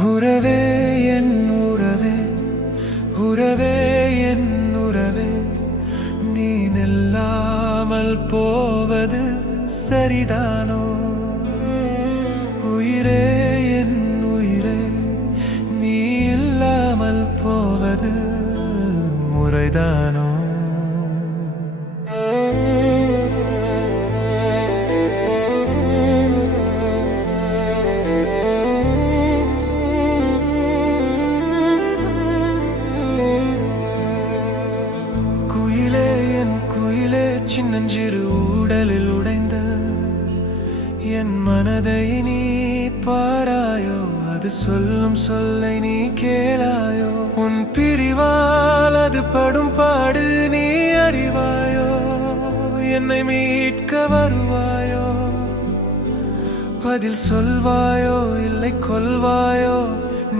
உறவே என் உறவே, உறவே என் உறவே, நீ நில்லாமல் போவது சரிதானோ? உயிரே என் உயிரே, நீ இல்லாமல் போவது முறைதானோ? சின்னஞ்சிறு ஊடலில் உடைந்த என் மனதை நீ பாராயோ? அது சொல்லும் சொல்லை நீ கேளாயோ? உன் பிரிவால் அது படும் பாடு நீ அறிவாயோ? என்னை மீட்க வருவாயோ? பதில் சொல்வாயோ இல்லை கொல்வாயோ?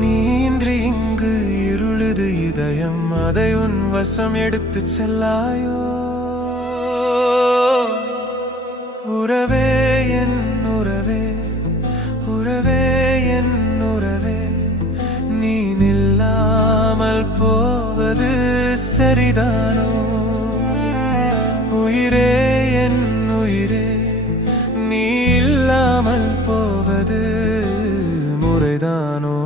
நீ இன்றி இங்கு இருளுது இதயம், அதை உன் வசம் எடுத்து செல்லாயோ? உறவே என் உறவே, உறவே என் உறவே, நீ நில்லாமல் போவது சரிதானோ? உயிரே என் உயிரே, நீ இல்லாமல் போவது முறைதானோ?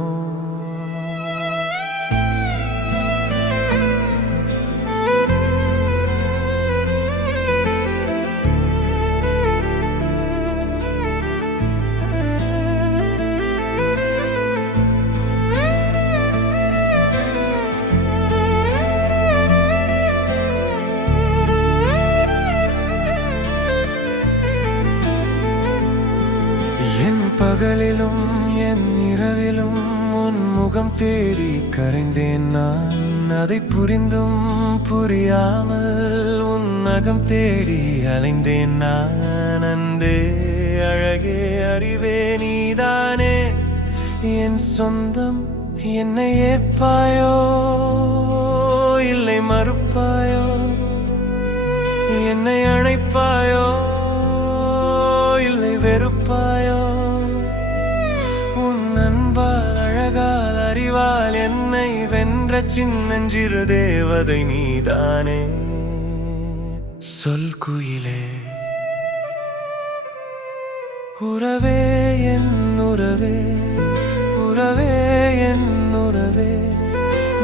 பகலிலும் என் இரவிலும் உன் முகம் தேடி கரைந்தேன் நான். அதை புரிந்தும் புரியாமல் உன் நகம் தேடி அலைந்தேன் நான். அன்பே அழகே அறிவே நீதானே என் சொந்தம். என்னை ஏற்பாயோ இல்லை மறுப்பாயோ? என்னை அணைப்பாயோ இல்லை வெறுப்பாயோ? அழகால் அறிவால் என்னை வென்ற சின்னஞ்சிறு தேவதை நீதானே. சொல் குயிலே, உறவே என் உறவே, உறவே என் உறவே,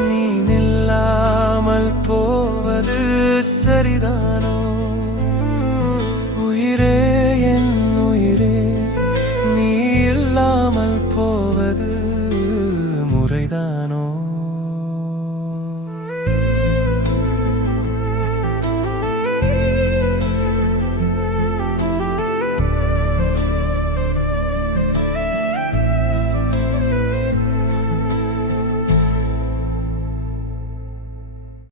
நீ நில்லாமல் போவது சரிதானோ? உயிரே